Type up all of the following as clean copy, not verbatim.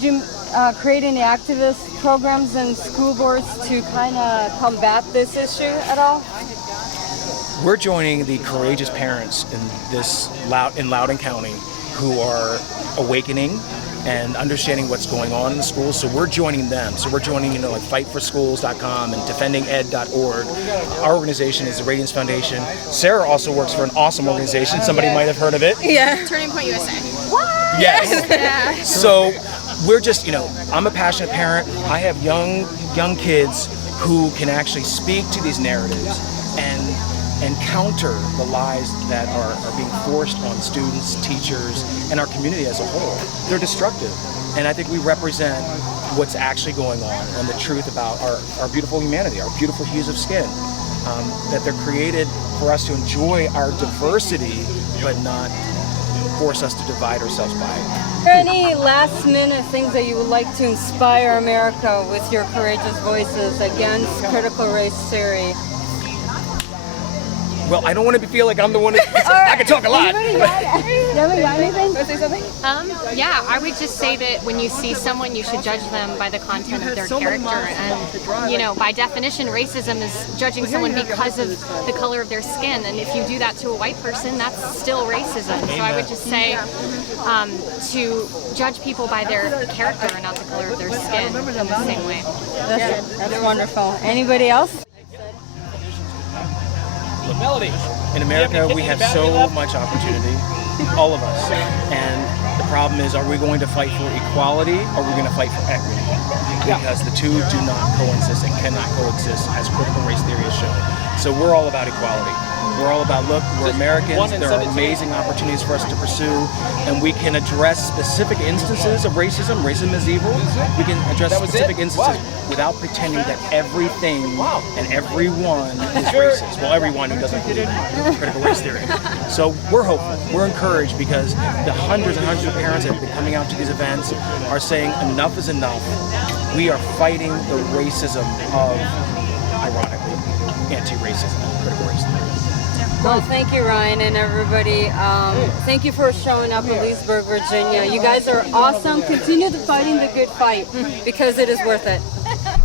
did you create any activist programs and school boards to kind of combat this issue at all? We're joining the courageous parents in Loudoun County who are awakening and understanding what's going on in the schools. So we're joining them. So we're joining, like fightforschools.com and defendinged.org. Our organization is the Radiance Foundation. Sarah also works for an awesome organization. Somebody might have heard of it. Yeah. Turning Point USA. What? Yes. Yeah. So we're just, I'm a passionate parent. I have young kids who can actually speak to these narratives and counter the lies that are being forced on students, teachers, and our community as a whole. They're destructive. And I think we represent what's actually going on and the truth about our beautiful humanity, our beautiful hues of skin, that they're created for us to enjoy our diversity, but not force us to divide ourselves by it. Are there any last minute things that you would like to inspire America with your courageous voices against critical race theory? Well, I don't want to feel like I'm the one I can talk a lot. Anything? Say something? Yeah, I would just say that when you see someone, you should judge them by the content of their character. And, by definition, racism is judging someone because of the color of their skin. And if you do that to a white person, that's still racism. So I would just say to judge people by their character and not the color of their skin in the same way. That's wonderful. Anybody else? In America, we have so much opportunity, all of us. And the problem is, are we going to fight for equality or are we going to fight for equity? Because the two do not coexist and cannot coexist, as critical race theory has shown. So we're all about equality. We're all about, look, we're Americans, there are amazing opportunities for us to pursue, and we can address specific instances of racism. Racism is evil. We can address specific instances without pretending that everything and everyone is racist. Well, everyone who doesn't believe in critical race theory. So we're hopeful, we're encouraged, because the hundreds and hundreds of parents that have been coming out to these events are saying enough is enough. We are fighting the racism of, ironically, anti-racism, critical race theory. Well, thank you, Ryan, and everybody. Thank you for showing up in Leesburg, Virginia. You guys are awesome. Continue to fighting the good fight, because it is worth it.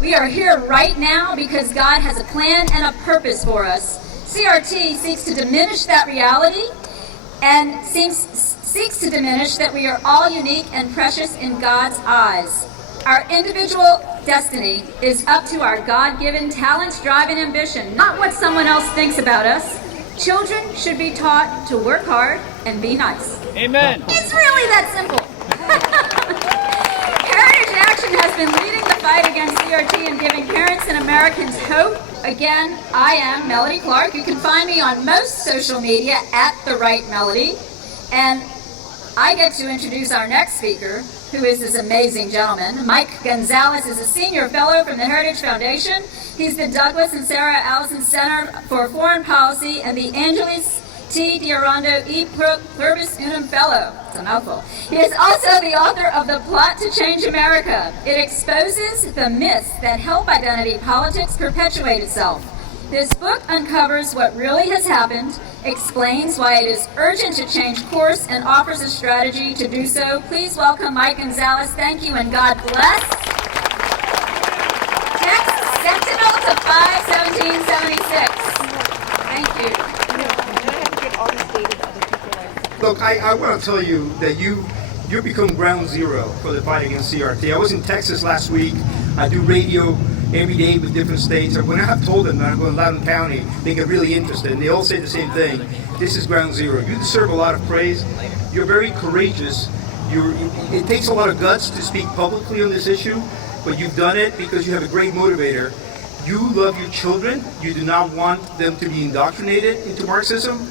We are here right now because God has a plan and a purpose for us. CRT seeks to diminish that reality and seeks to diminish that we are all unique and precious in God's eyes. Our individual destiny is up to our God-given talents, drive, and ambition, not what someone else thinks about us. Children should be taught to work hard and be nice. Amen. It's really that simple. Heritage Action has been leading the fight against CRT and giving parents and Americans hope. Again, I am Melody Clark. You can find me on most social media at The Right Melody. And I get to introduce our next speaker, who is this amazing gentleman. Mike Gonzalez is a senior fellow from the Heritage Foundation. He's the Douglas and Sarah Allison Center for Foreign Policy and the Angeles T. Diorando E. Pluribus Unum Fellow. It's a mouthful. He is also the author of The Plot to Change America. It exposes the myths that help identity politics perpetuate itself. This book uncovers what really has happened, explains why it is urgent to change course, and offers a strategy to do so. Please welcome Mike Gonzalez. Thank you and God bless. Text Sentinel to 51776. Thank you. Look, I want to tell you that you've become ground zero for the fight against CRT. I was in Texas last week. I do radio every day with different states, and when I have told them that I'm going to Loudoun County, they get really interested, and they all say the same thing. This is ground zero. You deserve a lot of praise. You're very courageous. It takes a lot of guts to speak publicly on this issue, but you've done it because you have a great motivator. You love your children. You do not want them to be indoctrinated into Marxism.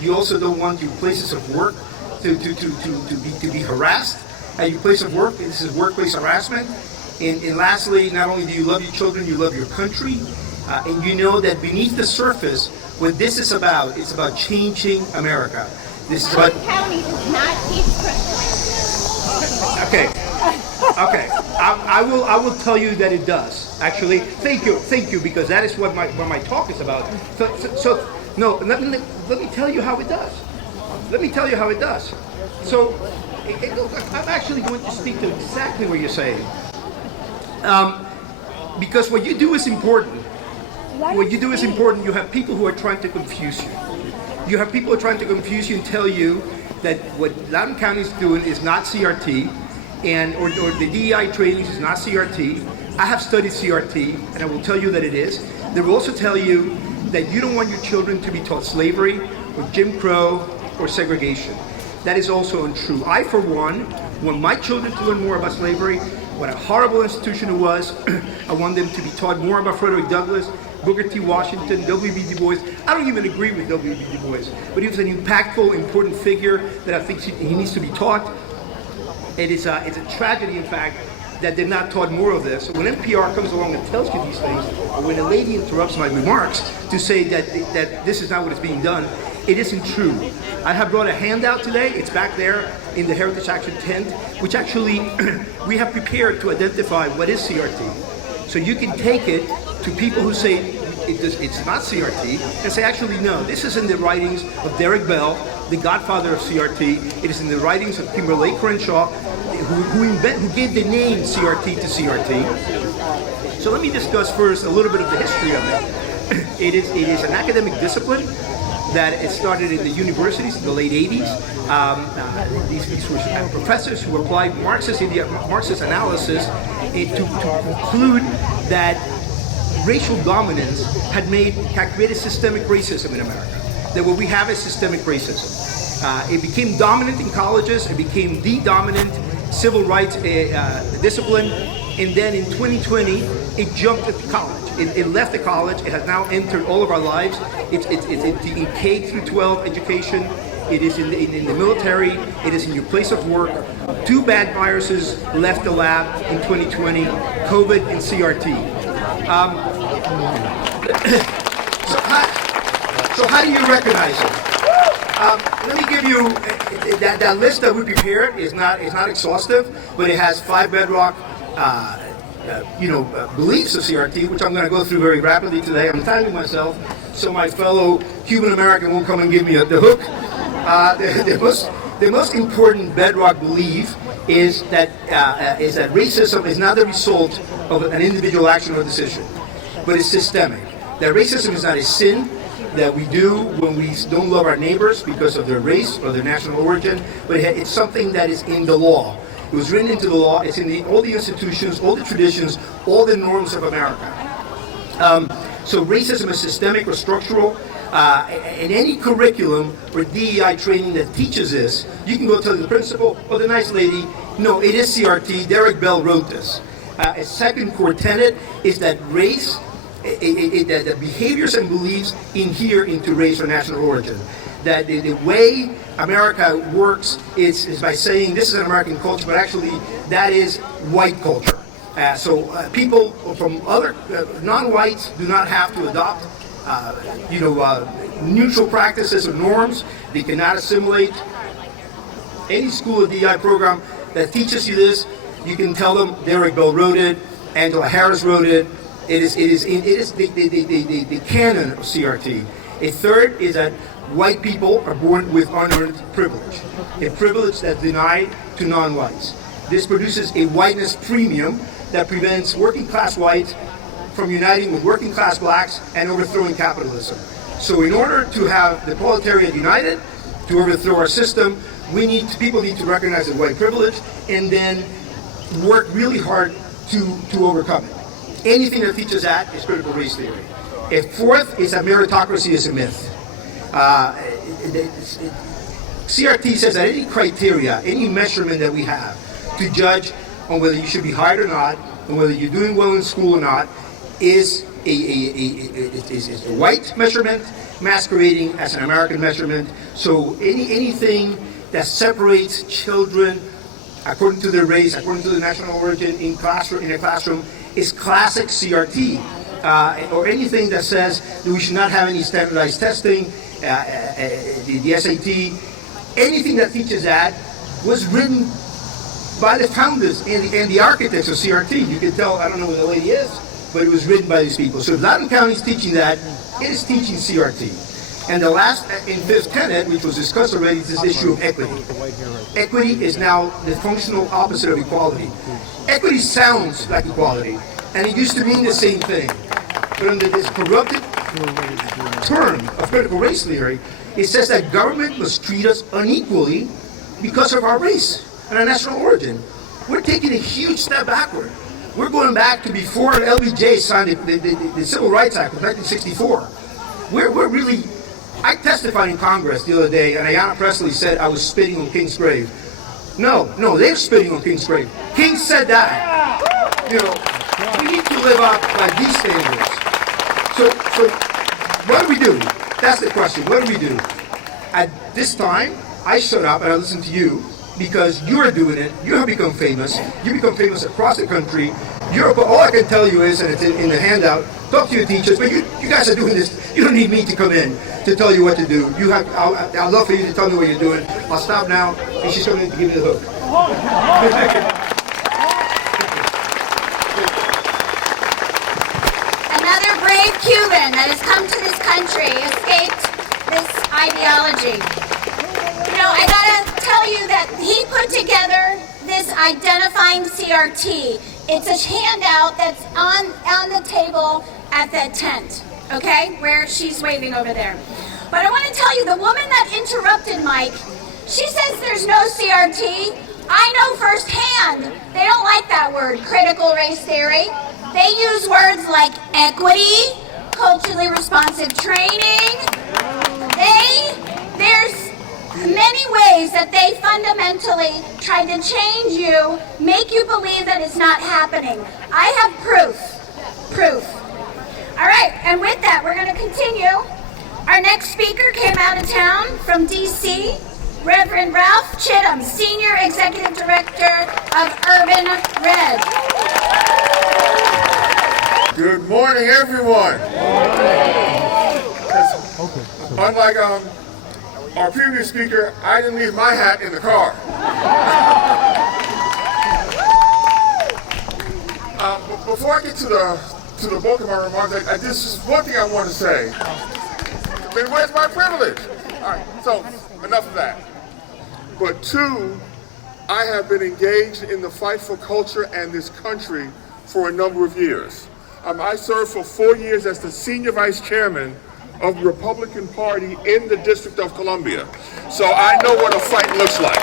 You also don't want your places of work to be harassed. At your place of work, this is workplace harassment. And lastly, not only do you love your children, you love your country. And you know that beneath the surface, what this is about, it's about changing America. This is about... County does not teach Christian. Okay. I will tell you that it does. Actually, thank you, because that is what my talk is about. So let me tell you how it does. So, look, I'm actually going to speak to exactly what you're saying. Because what you do is important. What you do is important. You have people who are trying to confuse you. You have people who are trying to confuse you and tell you that what Loudoun County is doing is not CRT, or the DEI trainings is not CRT. I have studied CRT, and I will tell you that it is. They will also tell you that you don't want your children to be taught slavery, or Jim Crow, or segregation. That is also untrue. I, for one, want my children to learn more about slavery, what a horrible institution it was. I want them to be taught more about Frederick Douglass, Booker T. Washington, W.B. Du Bois. I don't even agree with W.B. Du Bois, but he was an impactful, important figure that I think he needs to be taught. It's a tragedy, in fact, that they're not taught more of this. When NPR comes along and tells you these things, or when a lady interrupts my remarks to say that this is not what is being done, it isn't true. I have brought a handout today. It's back there in the Heritage Action tent, which actually we have prepared to identify what is CRT. So you can take it to people who say it's not CRT and say, actually, no, this is in the writings of Derek Bell, the godfather of CRT. It is in the writings of Kimberly Crenshaw, who gave the name CRT to CRT. So let me discuss first a little bit of the history of it. It is an academic discipline that it started in the universities in the late 80s. These were professors who applied Marxist analysis to conclude that racial dominance had created systemic racism in America. That what we have is systemic racism. It became dominant in colleges. It became the dominant civil rights discipline. And then in 2020, it jumped at the college. It left the college. It has now entered all of our lives. It's in K through 12 education. It is in the military. It is in your place of work. Two bad viruses left the lab in 2020, COVID and CRT. So how do you recognize it? Let me give you, that list that we prepared is not exhaustive, but it has 5 bedrock beliefs of CRT, which I'm going to go through very rapidly today. I'm timing myself so my fellow Cuban American won't come and give me the hook. The most important bedrock belief is that racism is not the result of an individual action or decision, but it's systemic. That racism is not a sin that we do when we don't love our neighbors because of their race or their national origin, but it's something that is in the law. It was written into the law. It's in all the institutions, all the traditions, all the norms of America. So racism is systemic or structural. In any curriculum or DEI training that teaches this, you can go tell the principal or the nice lady, no, it is CRT. Derek Bell wrote this. A second core tenet is that race, that behaviors and beliefs inhere into race or national origin. That the way America works is by saying this is an American culture, but actually that is white culture. So people from other non-whites do not have to adopt neutral practices or norms. They cannot assimilate. Any school or DEI program that teaches you this, you can tell them Derek Bell wrote it, Angela Harris wrote it. It is the canon of CRT. A third is that white people are born with unearned privilege, a privilege that's denied to non-whites. This produces a whiteness premium that prevents working class whites from uniting with working class blacks and overthrowing capitalism. So in order to have the proletariat united, to overthrow our system, people need to recognize the white privilege and then work really hard to overcome it. Anything that teaches that is critical race theory. A fourth is that meritocracy is a myth. CRT says that any criteria, any measurement that we have to judge on whether you should be hired or not, and whether you're doing well in school or not, is a white measurement masquerading as an American measurement. So anything that separates children according to their race, according to their national origin in a classroom is classic CRT. Or anything that says that we should not have any standardized testing, the SAT, anything that teaches that was written by the founders and the architects of CRT. You can tell, I don't know who the lady is, but it was written by these people. So if Loudoun County is teaching that, it is teaching CRT. And the last, in fifth tenet, which was discussed already, is this issue of equity. Equity is now the functional opposite of equality. Equity sounds like equality, and it used to mean the same thing. But under this corrupted term of critical race theory, it says that government must treat us unequally because of our race and our national origin. We're taking a huge step backward. We're going back to before LBJ signed the Civil Rights Act of 1964. We're really, I testified in Congress the other day, and Ayanna Pressley said I was spitting on King's grave. No, they're spitting on King's grave. King said that. You know, we need to live up by these standards. So what do we do? That's the question. What do we do? At this time, I shut up and I listened to you because you're doing it. You have become famous. You become famous across the country. All I can tell you is, and it's in the handout, talk to your teachers, but you guys are doing this. You don't need me to come in to tell you what to do. I'd love for you to tell me what you're doing. I'll stop now, and she's going to give me the hook. Another brave Cuban that has come to this country, escaped this ideology. You know, I gotta tell you that he put together this identifying CRT. It's a handout that's on the table at that tent, okay, where she's waving over there. But I want to tell you, the woman that interrupted Mike, she says there's no CRT. I know firsthand, they don't like that word, critical race theory. They use words like equity, culturally responsive training. There's many ways that they fundamentally try to change you, make you believe that it's not happening. I have proof. All right, and with that, we're going to continue. Our next speaker came out of town from D.C., Reverend Ralph Chittum, Senior Executive Director of Urban Red. Good morning, everyone. Unlike our previous speaker, I didn't leave my hat in the car. Before I get to the bulk of my remarks, this is one thing I want to say. Then where's my privilege? All right, so enough of that. But two, I have been engaged in the fight for culture and this country for a number of years. I served for 4 years as the senior vice chairman of the Republican Party in the District of Columbia. So I know what a fight looks like.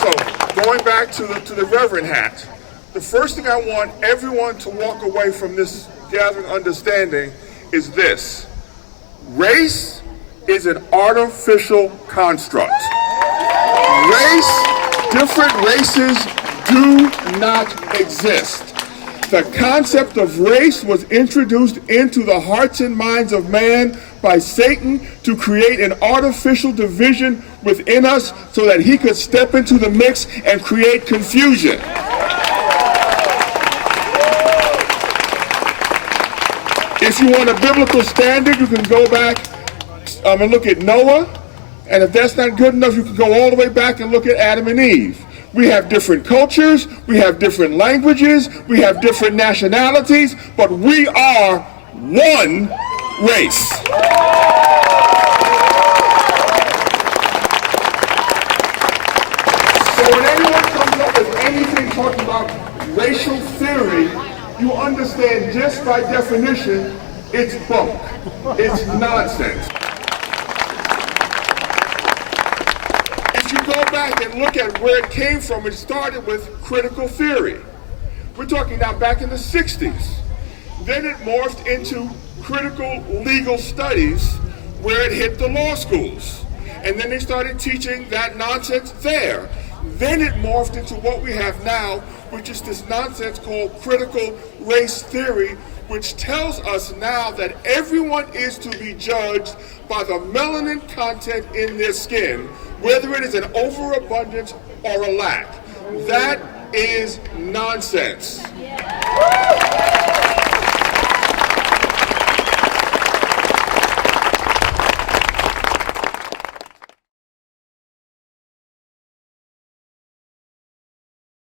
So going back to the Reverend hat, the first thing I want everyone to walk away from this gathering understanding is this: race is an artificial construct. Different races do not exist. The concept of race was introduced into the hearts and minds of man by Satan to create an artificial division within us so that he could step into the mix and create confusion. If you want a biblical standard, you can go back and look at Noah. And if that's not good enough, you can go all the way back and look at Adam and Eve. We have different cultures, we have different languages, we have different nationalities, but we are one race. So when anyone comes up with anything talking about racial theory, you understand just by definition, it's bunk. It's nonsense. If you go back and look at where it came from, it started with critical theory. We're talking now back in the 60s. Then it morphed into critical legal studies where it hit the law schools. And then they started teaching that nonsense there. Then it morphed into what we have now, which is this nonsense called critical race theory, which tells us now that everyone is to be judged by the melanin content in their skin, whether it is an overabundance or a lack. That is nonsense.